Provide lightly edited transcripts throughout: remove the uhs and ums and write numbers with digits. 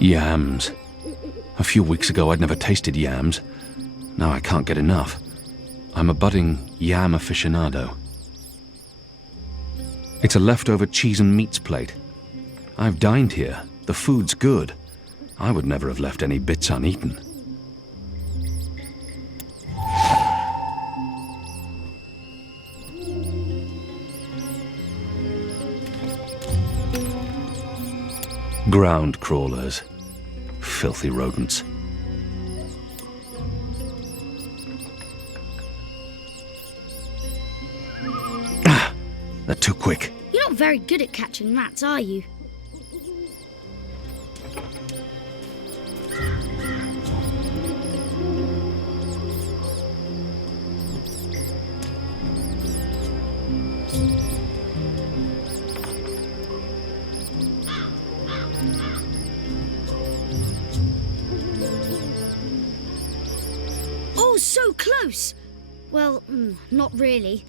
Yams. A few weeks ago I'd never tasted yams. Now I can't get enough. I'm a budding yam aficionado. It's a leftover cheese and meats plate. I've dined here. The food's good. I would never have left any bits uneaten. Ground crawlers. Filthy rodents. Ah! They're too quick. You're not very good at catching rats, are you? Oh, so close! Well, not really.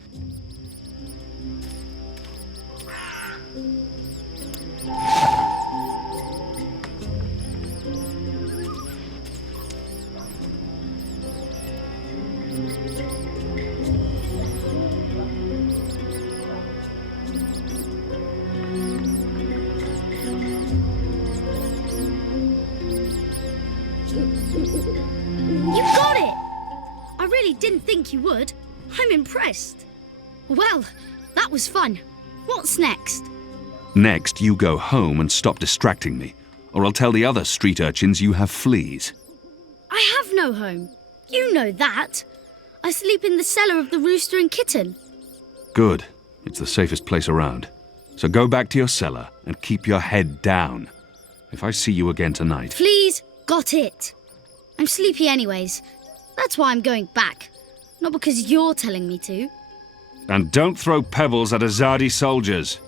You got it! I really didn't think you would. I'm impressed. Well, that was fun. What's next? Next, you go home and stop distracting me, or I'll tell the other street urchins you have fleas. I have no home. You know that. I sleep in the cellar of the Rooster and Kitten. Good. It's the safest place around. So go back to your cellar and keep your head down. If I see you again tonight... Please, got it. I'm sleepy anyways. That's why I'm going back. Not because you're telling me to. And don't throw pebbles at Azadi soldiers.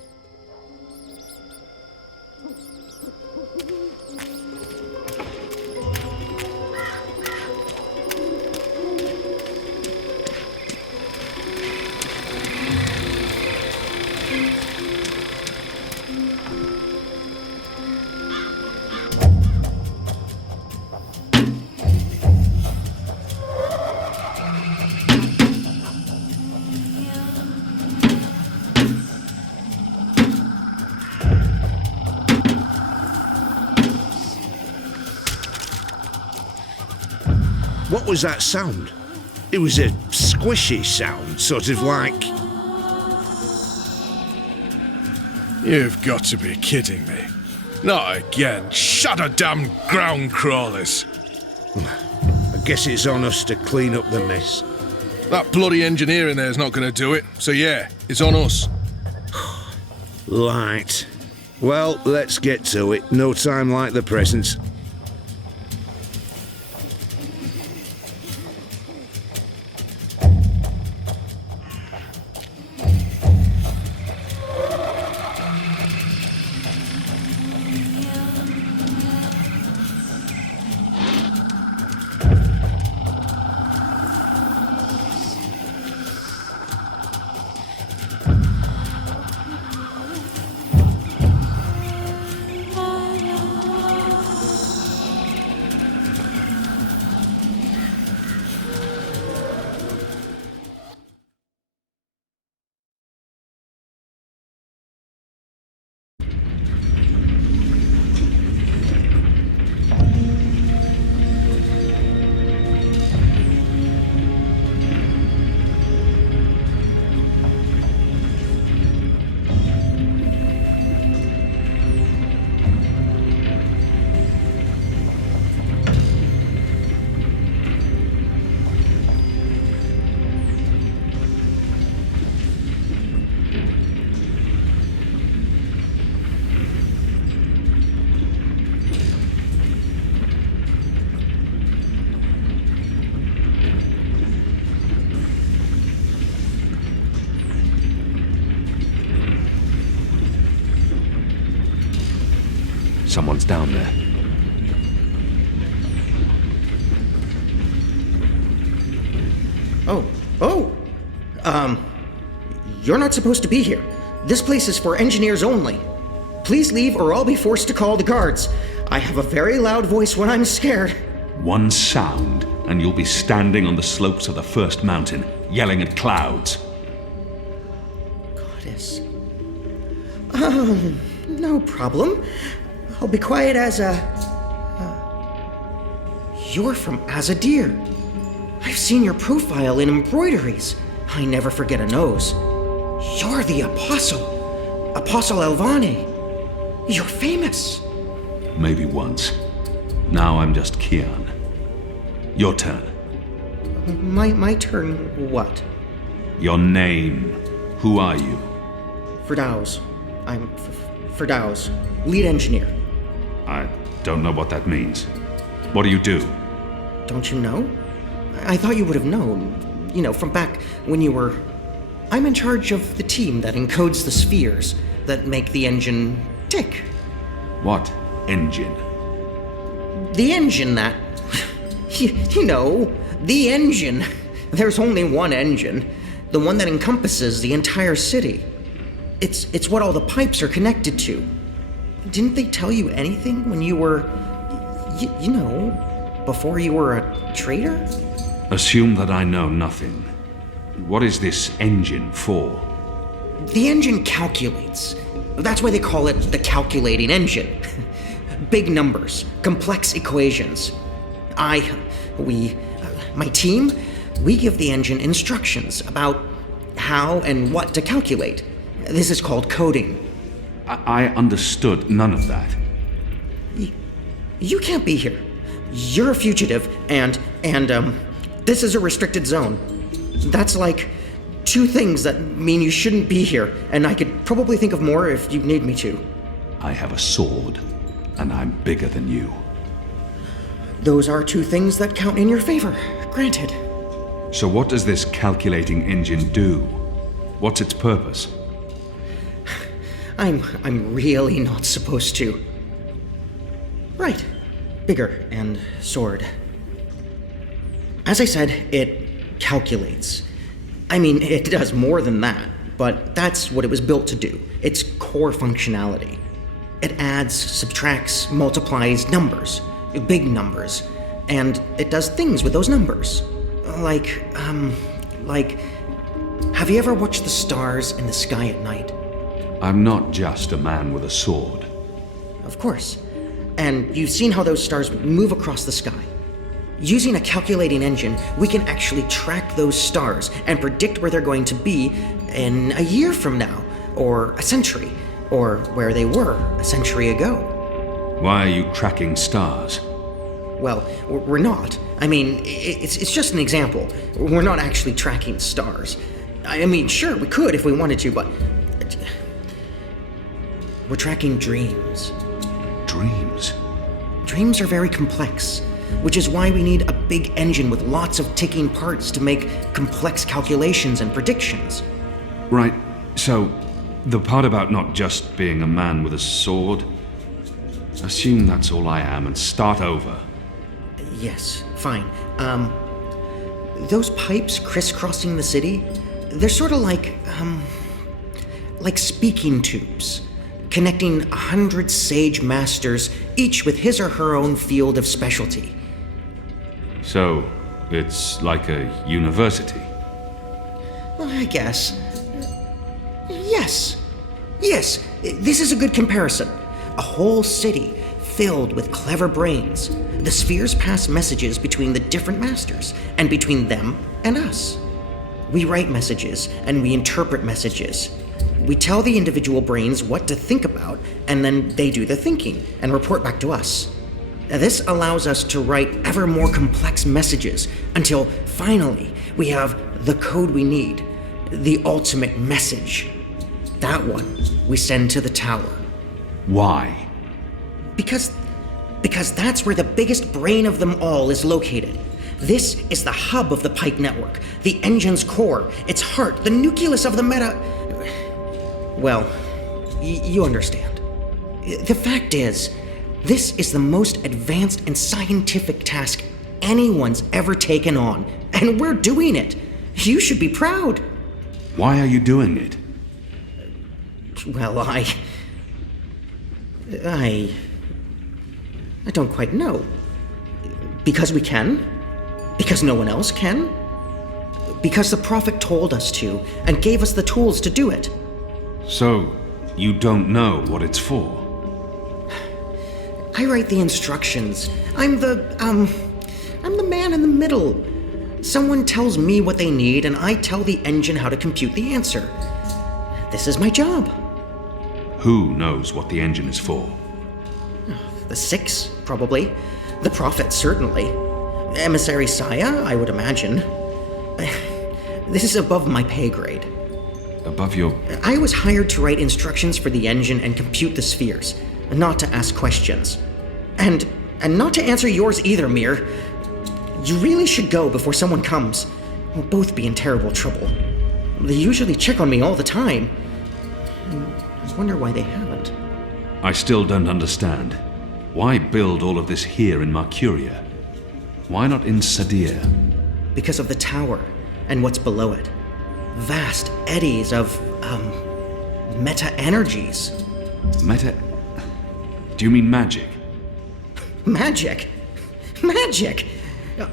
What was that sound? It was a squishy sound, sort of like... You've got to be kidding me. Not again. Shut a damn ground crawlers. I guess it's on us to clean up the mess. That bloody engineer in there's not going to do it. So yeah, it's on us. Right. Well, let's get to it. No time like the present. Someone's down there. You're not supposed to be here. This place is for engineers only. Please leave or I'll be forced to call the guards. I have a very loud voice when I'm scared. One sound, and you'll be standing on the slopes of the first mountain, yelling at clouds. Goddess. No problem. I'll be quiet as a... You're from Azadir. I've seen your profile in embroideries. I never forget a nose. You're the Apostle. Apostle Elvane. You're famous. Maybe once. Now I'm just Kian. Your turn. My turn what? Your name. Who are you? Ferdows. I'm Ferdows, lead engineer. I don't know what that means. What do you do? Don't you know? I thought you would have known. You know, from back when you were... I'm in charge of the team that encodes the spheres that make the engine tick. What engine? The engine that... you know, the engine. There's only one engine. The one that encompasses the entire city. It's what all the pipes are connected to. Didn't they tell you anything when you were... you know, before you were a traitor? Assume that I know nothing. What is this engine for? The engine calculates. That's why they call it the calculating engine. Big numbers, complex equations. My team, we give the engine instructions about how and what to calculate. This is called coding. I understood none of that. You can't be here. You're a fugitive, and this is a restricted zone. That's like 2 things that mean you shouldn't be here, and I could probably think of more if you need me to. I have a sword, and I'm bigger than you. Those are 2 things that count in your favor, granted. So what does this calculating engine do? What's its purpose? I'm really not supposed to. Right. Bigger and sword. As I said, it calculates. I mean, it does more than that, but that's what it was built to do. Its core functionality. It adds, subtracts, multiplies numbers. Big numbers. And it does things with those numbers. Like, have you ever watched the stars in the sky at night? I'm not just a man with a sword. Of course. And you've seen how those stars move across the sky. Using a calculating engine, we can actually track those stars and predict where they're going to be in a year from now, or a century, or where they were a century ago. Why are you tracking stars? Well, we're not. I mean, it's just an example. We're not actually tracking stars. I mean, sure, we could if we wanted to, but... We're tracking dreams. Dreams? Dreams are very complex, which is why we need a big engine with lots of ticking parts to make complex calculations and predictions. Right, so the part about not just being a man with a sword, assume that's all I am and start over. Yes, fine. Those pipes crisscrossing the city, they're sort of like speaking tubes, connecting 100 sage masters, each with his or her own field of specialty. So, it's like a university? Well, I guess. Yes. Yes, this is a good comparison. A whole city filled with clever brains. The spheres pass messages between the different masters, and between them and us. We write messages, and we interpret messages. We tell the individual brains what to think about, and then they do the thinking and report back to us. This allows us to write ever more complex messages until finally we have the code we need, the ultimate message. That one we send to the tower. Why? Because that's where the biggest brain of them all is located. This is the hub of the pipe network, the engine's core, its heart, the nucleus of the meta... Well, you understand. The fact is, this is the most advanced and scientific task anyone's ever taken on, and we're doing it. You should be proud. Why are you doing it? Well, I don't quite know. Because we can? Because no one else can? Because the Prophet told us to, and gave us the tools to do it. So, you don't know what it's for? I write the instructions. I'm the man in the middle. Someone tells me what they need, and I tell the engine how to compute the answer. This is my job. Who knows what the engine is for? The Six, probably. The Prophet, certainly. Emissary Saya, I would imagine. This is above my pay grade. Above your... I was hired to write instructions for the engine and compute the spheres, not to ask questions. And not to answer yours either, Mir. You really should go before someone comes. We'll both be in terrible trouble. They usually check on me all the time. I wonder why they haven't. I still don't understand. Why build all of this here in Mercuria? Why not in Sadir? Because of the tower and what's below it. Vast eddies of, meta-energies. Meta... Do you mean magic? Magic? Magic?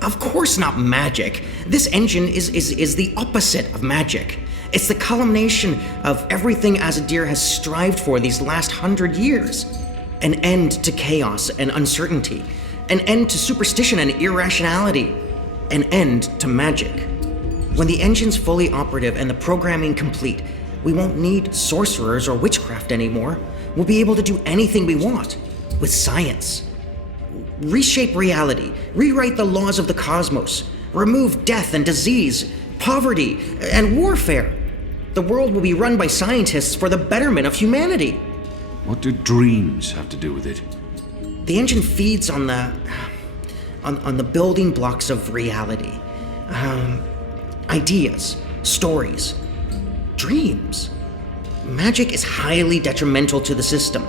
Of course not magic. This engine is the opposite of magic. It's the culmination of everything Azadir has strived for these last 100 years. An end to chaos and uncertainty. An end to superstition and irrationality. An end to magic. When the engine's fully operative and the programming complete, we won't need sorcerers or witchcraft anymore. We'll be able to do anything we want. With science. Reshape reality. Rewrite the laws of the cosmos. Remove death and disease, poverty, and warfare. The world will be run by scientists for the betterment of humanity. What do dreams have to do with it? The engine feeds on the building blocks of reality. Ideas, stories, dreams. Magic is highly detrimental to the system.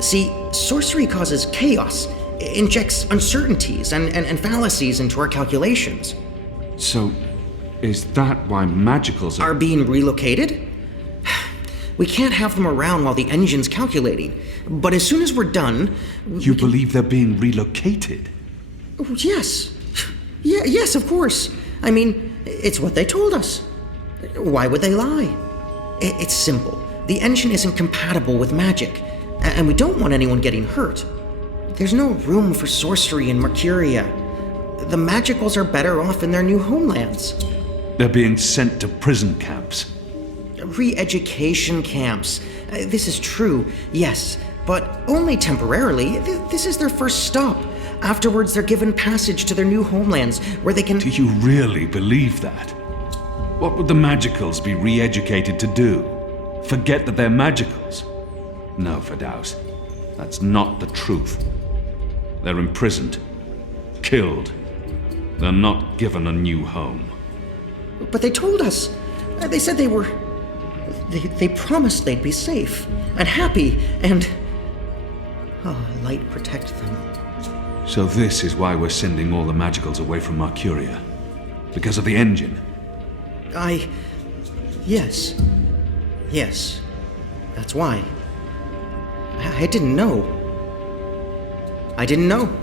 See, sorcery causes chaos, injects uncertainties and fallacies into our calculations. So, is that why magicals Are being relocated? We can't have them around while the engine's calculating. But as soon as we're done... You believe they're being relocated? Oh, yes. Yes, of course. I mean, it's what they told us. Why would they lie? It's simple. The engine isn't compatible with magic, and we don't want anyone getting hurt. There's no room for sorcery in Mercuria. The magicals are better off in their new homelands. They're being sent to prison camps. Re-education camps. This is true, yes, but only temporarily. This is their first stop. Afterwards, they're given passage to their new homelands, where they can... Do you really believe that? What would the magicals be re-educated to do? Forget that they're magicals? No, Ferdows. That's not the truth. They're imprisoned. Killed. They're not given a new home. But they told us. They said they were... They promised they'd be safe and happy and... Oh, light protect them. So this is why we're sending all the magicals away from Mercuria? Because of the engine? Yes. Yes. That's why. I didn't know. I didn't know.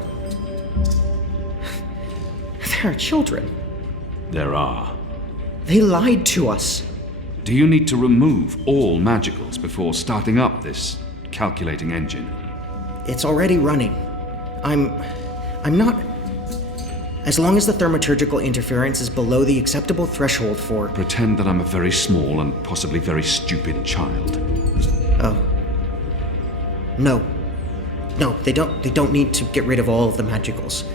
There are children. There are. They lied to us. Do you need to remove all magicals before starting up this calculating engine? It's already running. I'm not... As long as the thaumaturgical interference is below the acceptable threshold for... Pretend that I'm a very small and possibly very stupid child. Oh. No. No, they don't need to get rid of all of the magicals.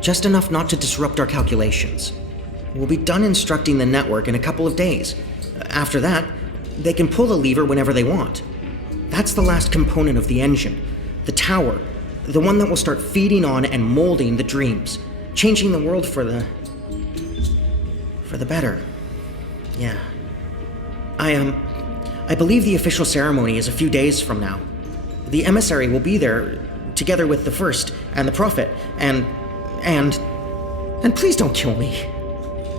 Just enough not to disrupt our calculations. We'll be done instructing the network in a couple of days. After that, they can pull the lever whenever they want. That's the last component of the engine. The tower. The one that will start feeding on and molding the dreams. Changing the world for the better. Yeah. I believe the official ceremony is a few days from now. The emissary will be there, together with the First and the Prophet, and please don't kill me.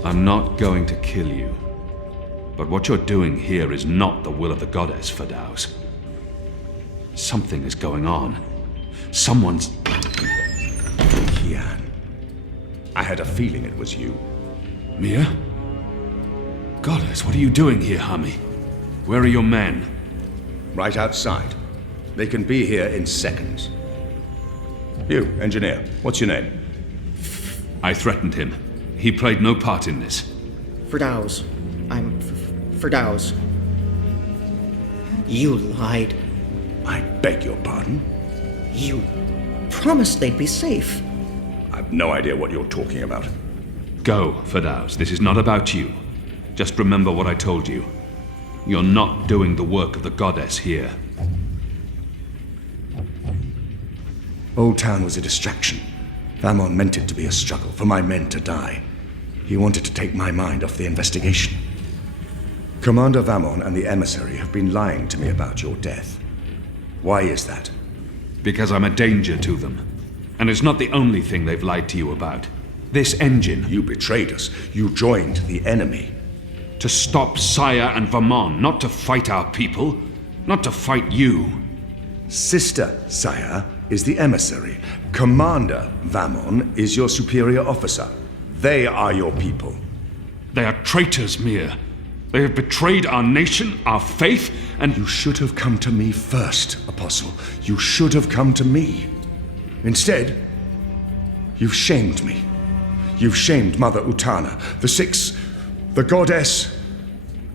I'm not going to kill you. But what you're doing here is not the will of the goddess, Ferdows. Something is going on. Someone's... Kian. I had a feeling it was you. Mia? Goddess, what are you doing here, Hami? Where are your men? Right outside. They can be here in seconds. You, engineer, what's your name? I threatened him. He played no part in this. Ferdows. I'm Ferdows. You lied. I beg your pardon? You promised they'd be safe. I've no idea what you're talking about. Go, Ferdows. This is not about you. Just remember what I told you. You're not doing the work of the goddess here. Old Town was a distraction. Vamon meant it to be a struggle, for my men to die. He wanted to take my mind off the investigation. Commander Vamon and the emissary have been lying to me about your death. Why is that? Because I'm a danger to them. And it's not the only thing they've lied to you about. This engine. You betrayed us. You joined the enemy. To stop Saya and Vamon, not to fight our people. Not to fight you. Sister Saya is the emissary. Commander Vamon is your superior officer. They are your people. They are traitors, Mir. They have betrayed our nation, our faith, and... You should have come to me first, Apostle. You should have come to me. Instead, you've shamed me. You've shamed Mother Utana, the Six, the goddess,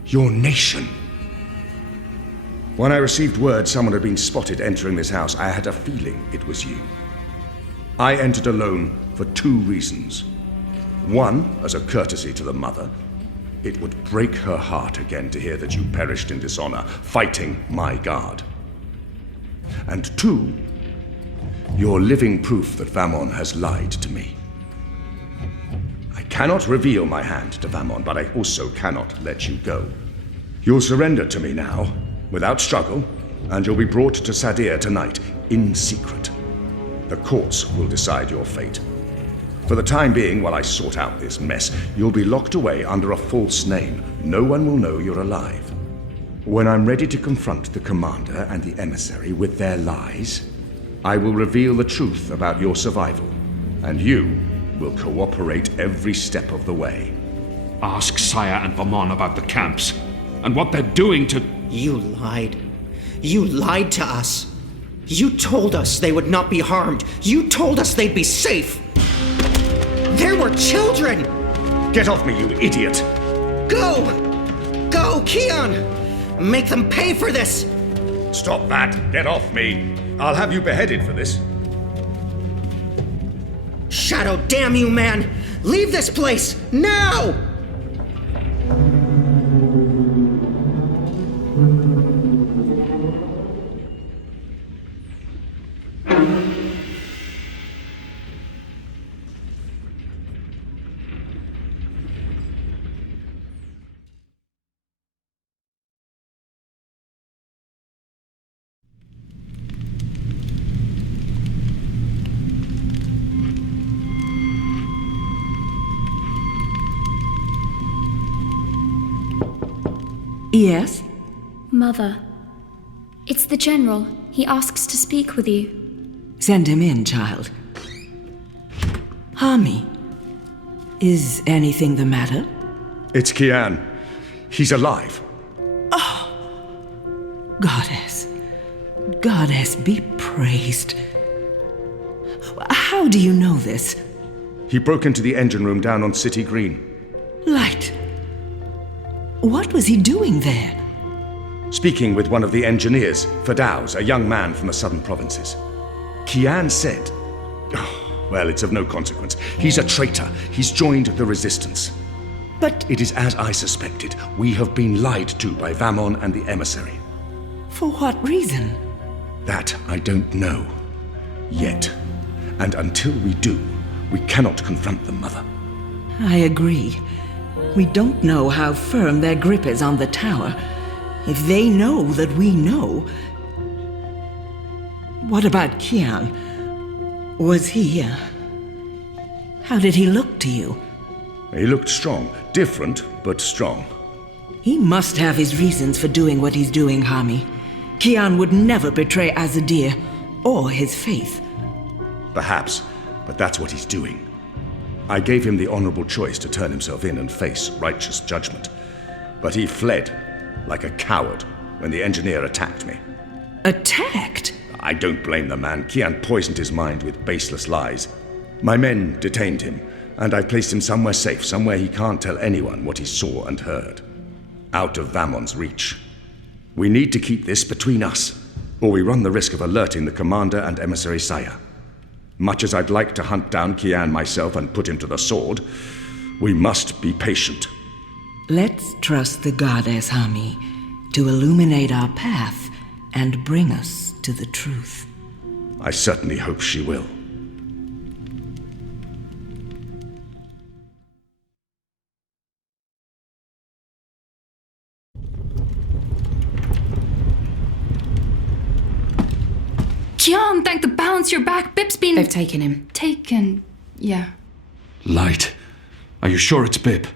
your nation. When I received word someone had been spotted entering this house, I had a feeling it was you. I entered alone for 2 reasons. One, as a courtesy to the Mother. It would break her heart again to hear that you perished in dishonor, fighting my guard. And 2, you're living proof that Vamon has lied to me. I cannot reveal my hand to Vamon, but I also cannot let you go. You'll surrender to me now, without struggle, and you'll be brought to Sadir tonight, in secret. The courts will decide your fate. For the time being, while I sort out this mess, you'll be locked away under a false name. No one will know you're alive. When I'm ready to confront the commander and the emissary with their lies, I will reveal the truth about your survival, and you will cooperate every step of the way. Ask Saya and Vamon about the camps, and what they're doing to... You lied. You lied to us. You told us they would not be harmed. You told us they'd be safe. There were children! Get off me, you idiot! Go! Go, Kian! Make them pay for this! Stop that! Get off me! I'll have you beheaded for this. Shadow, damn you, man! Leave this place, now! Yes? Mother. It's the General. He asks to speak with you. Send him in, child. Hami, is anything the matter? It's Kian. He's alive. Goddess. Goddess be praised. How do you know this? He broke into the engine room down on City Green. Light. What was he doing there? Speaking with one of the engineers, Ferdows, a young man from the southern provinces. Kian said... Oh, well, it's of no consequence. He's a traitor. He's joined the resistance. But It is as I suspected. We have been lied to by Vamon and the emissary. for what reason? That I don't know. Yet. And until we do, we cannot confront them, Mother. I agree. We don't know how firm their grip is on the tower. If they know that we know... What about Kian? Was he... How did he look to you? He looked strong. Different, but strong. He must have his reasons for doing what he's doing, Hami. Kian would never betray Azadir or his faith. Perhaps. but that's what he's doing. I gave him the honorable choice to turn himself in and face righteous judgment. But he fled like a coward when the engineer attacked me. Attacked? I don't blame the man. Kian poisoned his mind with baseless lies. My men detained him, and I placed him somewhere safe, somewhere he can't tell anyone what he saw and heard. Out of Vamon's reach. We need to keep this between us, or we run the risk of alerting the commander and emissary Saya. Much as I'd like to hunt down Kian myself and put him to the sword, we must be patient. Let's trust the goddess Hami to illuminate our path and bring us to the truth. I certainly hope she will. Kian, thank the balance you're back. Bip's been... They've taken him. Taken, yeah. Light. Are you sure it's Bip?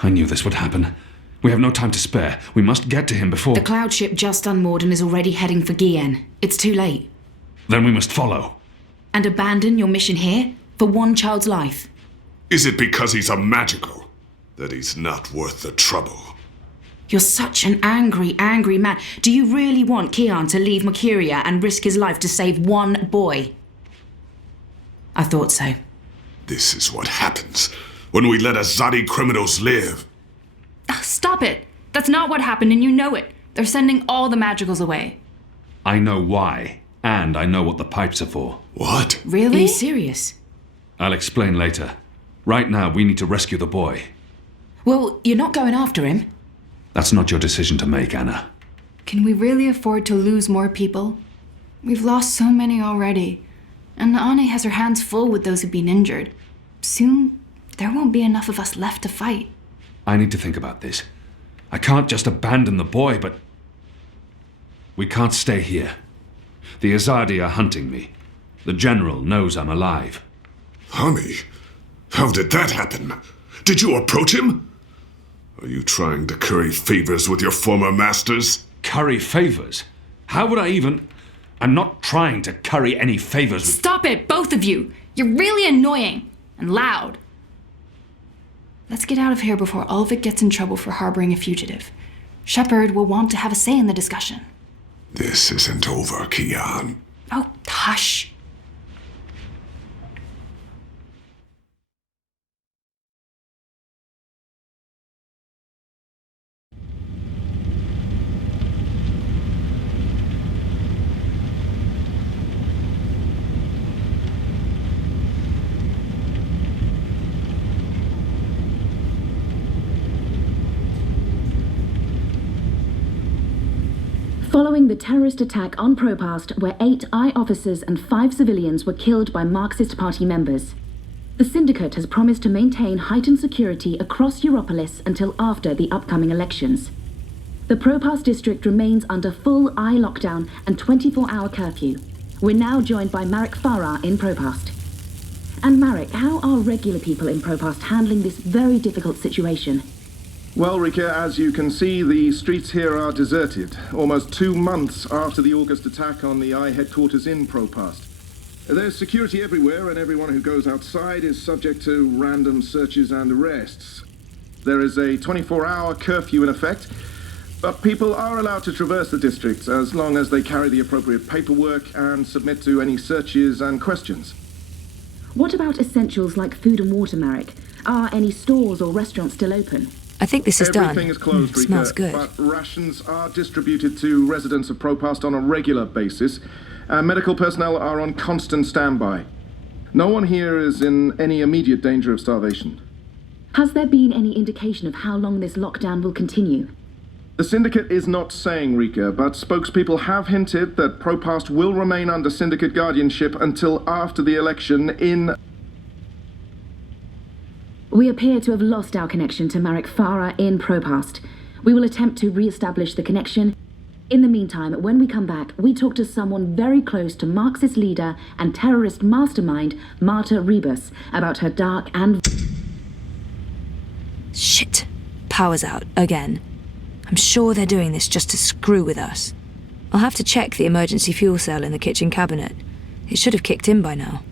I knew this would happen. We have no time to spare. We must get to him before... The cloud ship just unmoored and is already heading for Gien. It's too late. Then we must follow. And abandon your mission here? For one child's life? Is it because he's a magical that he's not worth the trouble? You're such an angry, angry man. Do you really want Kian to leave Mercuria and risk his life to save one boy? I thought so. This is what happens when we let Azadi criminals live. Stop it. That's not what happened, and you know it. They're sending all the magicals away. I know why, and I know what the pipes are for. What? Really? Are you serious? I'll explain later. Right now, we need to rescue the boy. Well, you're not going after him. That's not your decision to make, Anna. Can we really afford to lose more people? We've lost so many already. And Ane has her hands full with those who've been injured. Soon, there won't be enough of us left to fight. I need to think about this. I can't just abandon the boy, but... We can't stay here. The Azadi are hunting me. The General knows I'm alive. Honey, how did that happen? Did you approach him? Are you trying to curry favors with your former masters? Curry favors? How would I even... I'm not trying to curry any favors with... Stop it, both of you! You're really annoying and loud. Let's get out of here before Ulvik gets in trouble for harboring a fugitive. Shepard will want to have a say in the discussion. This isn't over, Kian. Oh, hush. Following the terrorist attack on Propast, where 8 I officers and 5 civilians were killed by Marxist Party members, the Syndicate has promised to maintain heightened security across Europolis until after the upcoming elections. The Propast district remains under full I lockdown and 24-hour curfew. We're now joined by Marek Farah in Propast. And Marek, how are regular people in Propast handling this very difficult situation? Well, Rika, as you can see, the streets here are deserted, almost 2 months after the August attack on the I headquarters in Propast. There's security everywhere, and everyone who goes outside is subject to random searches and arrests. There is a 24-hour curfew in effect, but people are allowed to traverse the district as long as they carry the appropriate paperwork and submit to any searches and questions. What about essentials like food and water, Marek? Are any stores or restaurants still open? I think this is done. Everything is closed, Rika, smells good. but rations are distributed to residents of Propast on a regular basis, and medical personnel are on constant standby. No one here is in any immediate danger of starvation. Has there been any indication of how long this lockdown will continue? The Syndicate is not saying, Rika, but spokespeople have hinted that Propast will remain under Syndicate guardianship until after the election in... We appear to have lost our connection to Marek Farah in Propast. We will attempt to re-establish the connection. In the meantime, when we come back, we talk to someone very close to Marxist leader and terrorist mastermind Marta Rebus about her dark and... Shit. Power's out, again. I'm sure they're doing this just to screw with us. I'll have to check the emergency fuel cell in the kitchen cabinet. It should have kicked in by now.